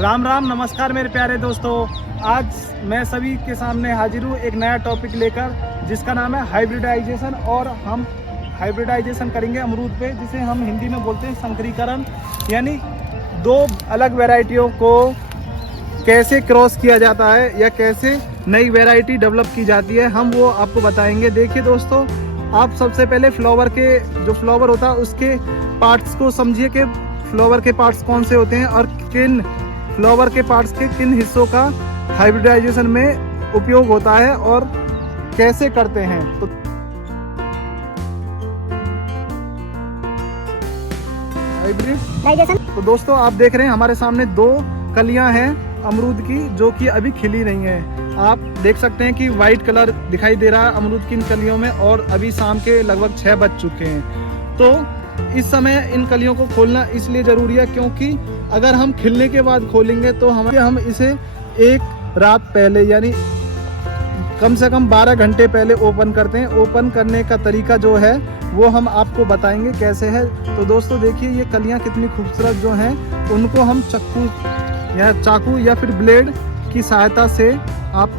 राम राम, नमस्कार मेरे प्यारे दोस्तों। आज मैं सभी के सामने हाजिर हूँ एक नया टॉपिक लेकर, जिसका नाम है हाइब्रिडाइजेशन। और हम हाइब्रिडाइजेशन करेंगे अमरूद पे, जिसे हम हिंदी में बोलते हैं संकरीकरण। यानी दो अलग वैरायटियों को कैसे क्रॉस किया जाता है या कैसे नई वैरायटी डेवलप की जाती है, हम वो आपको बताएंगे। देखिए दोस्तों, आप सबसे पहले फ्लावर के जो फ्लावर होता है उसके पार्ट्स को समझिए कि फ्लावर के पार्ट्स कौन से होते हैं और किन फ्लावर के पार्ट्स के किन हिस्सों का हाइब्रिडाइजेशन में उपयोग होता है और कैसे करते हैं। तो दोस्तों, आप देख रहे हैं हमारे सामने दो कलियां हैं अमरूद की, जो कि अभी खिली नहीं है। आप देख सकते हैं कि वाइट कलर दिखाई दे रहा है अमरूद की इन कलियों में, और अभी शाम के लगभग 6 बज चुके हैं। तो इस समय इन कलियों को खोलना इसलिए ज़रूरी है क्योंकि अगर हम खिलने के बाद खोलेंगे तो हम इसे एक रात पहले यानी कम से कम 12 घंटे पहले ओपन करते हैं। ओपन करने का तरीका जो है वो हम आपको बताएंगे कैसे है। तो दोस्तों देखिए, ये कलियां कितनी खूबसूरत जो हैं, उनको हम चाकू या फिर ब्लेड की सहायता से, आप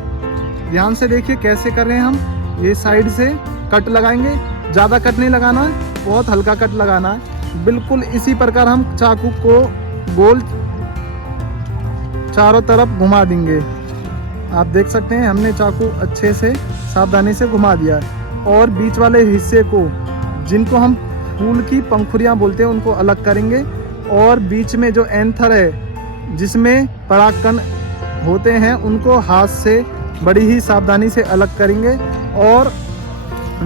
ध्यान से देखिए कैसे कर रहे हैं हम। ये साइड से कट लगाएंगे, ज़्यादा कट नहीं लगाना, बहुत हल्का कट लगाना है। बिल्कुल इसी प्रकार हम चाकू को गोल चारों तरफ घुमा देंगे। आप देख सकते हैं हमने चाकू अच्छे से सावधानी से घुमा दिया है। और बीच वाले हिस्से को, जिनको हम फूल की पंखुड़ियाँ बोलते हैं, उनको अलग करेंगे। और बीच में जो एंथर है जिसमें परागकण होते हैं, उनको हाथ से बड़ी ही सावधानी से अलग करेंगे। और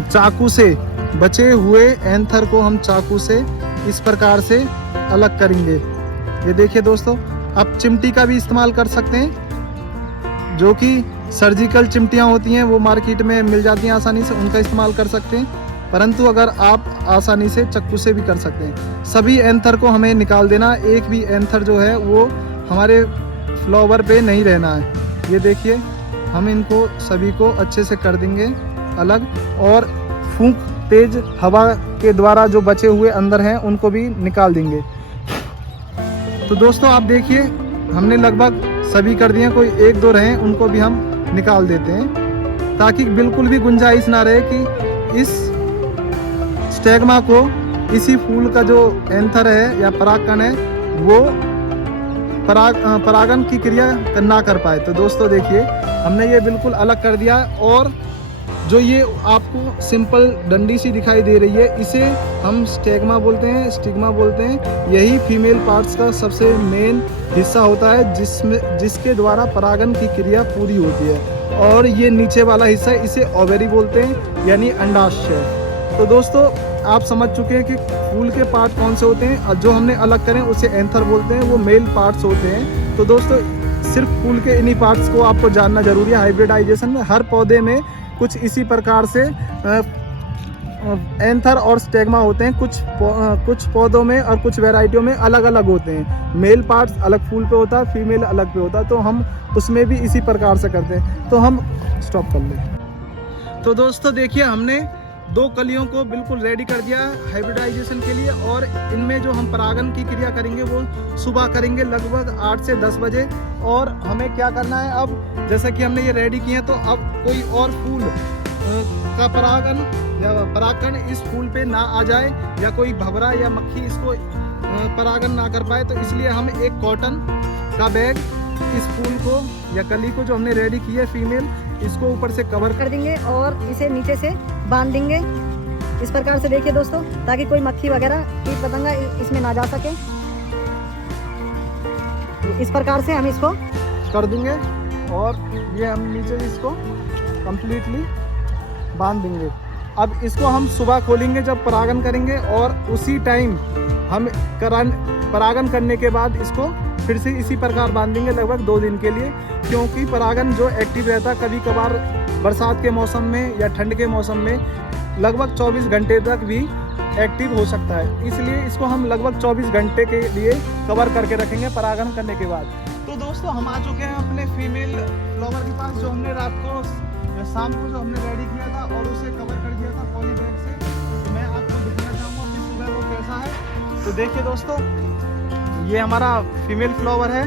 चाकू से बचे हुए एंथर को हम चाकू से इस प्रकार से अलग करेंगे। ये देखिए दोस्तों, आप चिमटी का भी इस्तेमाल कर सकते हैं, जो कि सर्जिकल चिमटियाँ होती हैं, वो मार्केट में मिल जाती हैं आसानी से, उनका इस्तेमाल कर सकते हैं। परंतु अगर आप आसानी से चाकू से भी कर सकते हैं। सभी एंथर को हमें निकाल देना, एक भी एंथर जो है वो हमारे फ्लावर पे नहीं रहना है। ये देखिए, हम इनको सभी को अच्छे से कर देंगे अलग, और फूंक तेज हवा के द्वारा जो बचे हुए अंदर हैं उनको भी निकाल देंगे। तो दोस्तों आप देखिए, हमने लगभग सभी कर दिए, कोई एक दो रहे उनको भी हम निकाल देते हैं, ताकि बिल्कुल भी गुंजाइश ना रहे कि इस स्टेगमा को, इसी फूल का जो एंथर है या परागकण है, वो परागन की क्रिया ना कर पाए। तो दोस्तों देखिए, हमने ये बिल्कुल अलग कर दिया। और जो ये आपको सिंपल डंडी सी दिखाई दे रही है, इसे हम स्टिग्मा बोलते हैं। यही फीमेल पार्ट्स का सबसे मेन हिस्सा होता है, जिसके द्वारा परागन की क्रिया पूरी होती है। और ये नीचे वाला हिस्सा, इसे ओवेरी बोलते हैं, यानी अंडाशय। तो दोस्तों आप समझ चुके हैं कि फूल के पार्ट कौन से होते हैं, और जो हमने अलग करें उसे एंथर बोलते हैं, वो मेल पार्ट्स होते हैं। तो दोस्तों सिर्फ फूल के इन्हीं पार्ट्स को आपको जानना जरूरी है। हाइब्रिडाइजेशन में हर पौधे में कुछ इसी प्रकार से एंथर और स्टेग्मा होते हैं। कुछ पौधों में और कुछ वैरायटियों में अलग अलग होते हैं। मेल पार्ट्स अलग फूल पे होता है, फीमेल अलग पे होता है। तो हम उसमें भी इसी प्रकार से करते हैं। तो हम स्टॉप कर लें। तो दोस्तों देखिए, हमने दो कलियों को बिल्कुल रेडी कर दिया हाइब्रिडाइजेशन के लिए। और इनमें जो हम परागन की क्रिया करेंगे वो सुबह करेंगे लगभग 8 से 10 बजे। और हमें क्या करना है, अब जैसा कि हमने ये रेडी किए हैं, तो अब कोई और फूल का परागन या परागकण इस फूल पे ना आ जाए, या कोई भंवरा या मक्खी इसको परागन ना कर पाए। तो इसलिए हम एक कॉटन का बैग इस फूल को या कली को जो हमने रेडी की है फीमेल, इसको ऊपर से कवर कर देंगे और इसे नीचे से बांध देंगे इस प्रकार से। देखिए दोस्तों, ताकि कोई मक्खी वगैरह कीट पतंगा इसमें ना जा सके। इस प्रकार से हम इसको कर देंगे, और ये हम नीचे इसको कंप्लीटली बांध देंगे। अब इसको हम सुबह खोलेंगे जब परागन करेंगे, और उसी टाइम हम परागन करने के बाद इसको फिर से इसी प्रकार बांध देंगे लगभग 2 दिन के लिए। क्योंकि परागन जो एक्टिव रहता है, कभी कभार बरसात के मौसम में या ठंड के मौसम में लगभग 24 घंटे तक भी एक्टिव हो सकता है। इसलिए इसको हम लगभग 24 घंटे के लिए कवर करके रखेंगे परागन करने के बाद। तो दोस्तों हम आ चुके हैं अपने फीमेल फ्लावर के पास, जो हमने रात को शाम को जो हमने रेडी किया था और उसे कवर कर दिया था पॉली बैग से। तो मैं आपको दिखाना चाहूँगा कि सुबह वो कैसा है। तो देखिए दोस्तों, ये हमारा फीमेल फ्लावर है।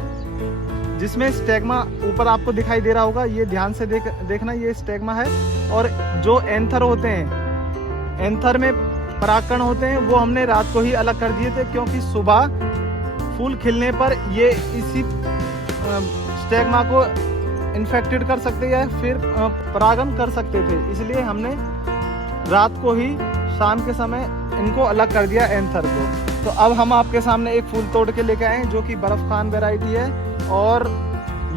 जिसमें स्टेगमा ऊपर आपको दिखाई दे रहा होगा, ये ध्यान से देखना, ये स्टेगमा है। और जो एंथर होते हैं, एंथर में परागकण होते हैं, वो हमने रात को ही अलग कर दिए थे, क्योंकि सुबह फूल खिलने पर ये इसी स्टेगमा को इन्फेक्टेड कर सकते या फिर परागन कर सकते थे, इसलिए हमने रात को ही शाम के समय इनको अलग कर दिया एंथर को। तो अब हम आपके सामने एक फूल तोड़ के लेके आए जो कि बर्फ खान वैरायटी है, और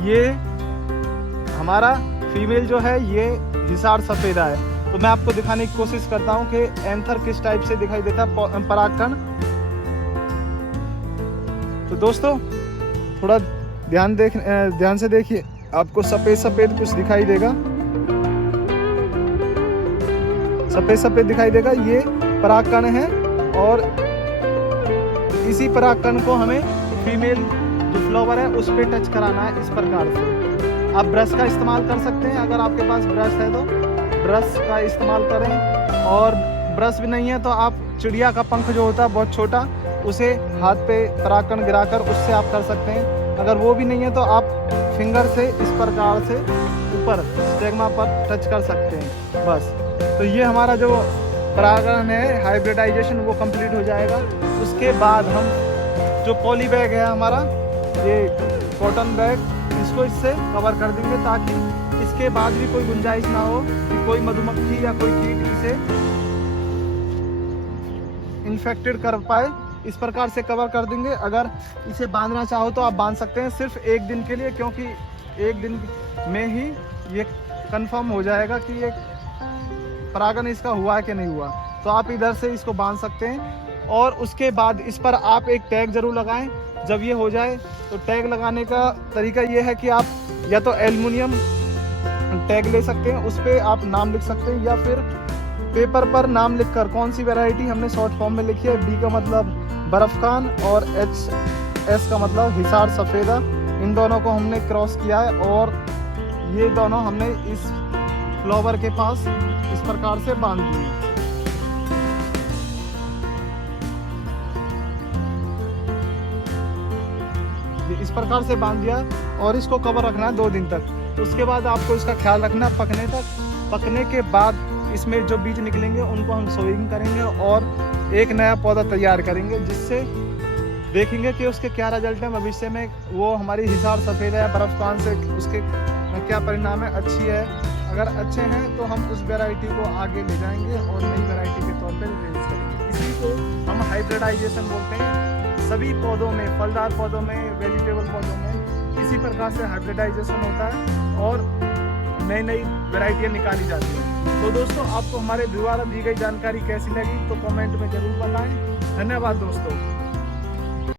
ये हमारा फीमेल जो है ये हिसार सफेदा है। तो मैं आपको दिखाने की कोशिश करता हूँ कि एंथर किस टाइप से दिखाई देता है, परागकण। तो दोस्तों थोड़ा ध्यान से देखिए, आपको सफेद सफेद कुछ दिखाई देगा, सफेद सफेद दिखाई देगा, ये परागकण है। और इसी परागकण को हमें फीमेल जो फ्लावर है उस पर टच कराना है इस प्रकार से। आप ब्रश का इस्तेमाल कर सकते हैं, अगर आपके पास ब्रश है तो ब्रश का इस्तेमाल करें, और ब्रश भी नहीं है तो आप चिड़िया का पंख जो होता है बहुत छोटा, उसे हाथ पे परागकण गिराकर उससे आप कर सकते हैं। अगर वो भी नहीं है तो आप फिंगर से इस प्रकार से ऊपर स्टेगमा पर टच कर सकते हैं, बस। तो ये हमारा जो परागण है, हाइब्रिडाइजेशन, वो कंप्लीट हो जाएगा। उसके बाद हम जो पॉली बैग है हमारा, ये कॉटन बैग, इसको इससे कवर कर देंगे, ताकि इसके बाद भी कोई गुंजाइश ना हो कि कोई मधुमक्खी या कोई कीट इसे इन्फेक्टेड कर पाए। इस प्रकार से कवर कर देंगे। अगर इसे बांधना चाहो तो आप बांध सकते हैं, सिर्फ एक दिन के लिए, क्योंकि एक दिन में ही ये कंफर्म हो जाएगा कि ये परागन इसका हुआ है कि नहीं हुआ। तो आप इधर से इसको बांध सकते हैं, और उसके बाद इस पर आप एक टैग जरूर लगाएं जब ये हो जाए। तो टैग लगाने का तरीका ये है कि आप या तो एल्युमिनियम टैग ले सकते हैं, उस पर आप नाम लिख सकते हैं, या फिर पेपर पर नाम लिखकर कौन सी वैरायटी हमने शॉर्ट फॉर्म में लिखी है, बी का मतलब बर्फखान और एस का मतलब हिसार सफेदा, इन दोनों को हमने क्रॉस किया है, और ये दोनों हमने इस फ्लावर के पास इस प्रकार से बांध दिए। इस प्रकार से बांध दिया, और इसको कवर रखना है 2 दिन तक। तो उसके बाद आपको इसका ख्याल रखना पकने तक। पकने के बाद इसमें जो बीज निकलेंगे उनको हम सोइंग करेंगे और एक नया पौधा तैयार करेंगे, जिससे देखेंगे कि उसके क्या रिजल्ट है भविष्य में। वो हमारी हिसार सफेद है, बर्फखान से उसके क्या परिणाम है, अच्छी है। अगर अच्छे हैं तो हम उस वैरायटी को आगे ले जाएंगे और नई वैरायटी के तौर पे रिलीज करेंगे। इसी को हम हाइब्रिडाइजेशन बोलते हैं। सभी पौधों में, फलदार पौधों में, वेजिटेबल पौधों में इसी प्रकार से हाइब्रिडाइजेशन होता है और नई नई वैरायटियाँ निकाली जाती हैं। तो दोस्तों, आपको हमारे द्वारा दी गई जानकारी कैसी लगी तो कमेंट में जरूर बताएं। धन्यवाद दोस्तों।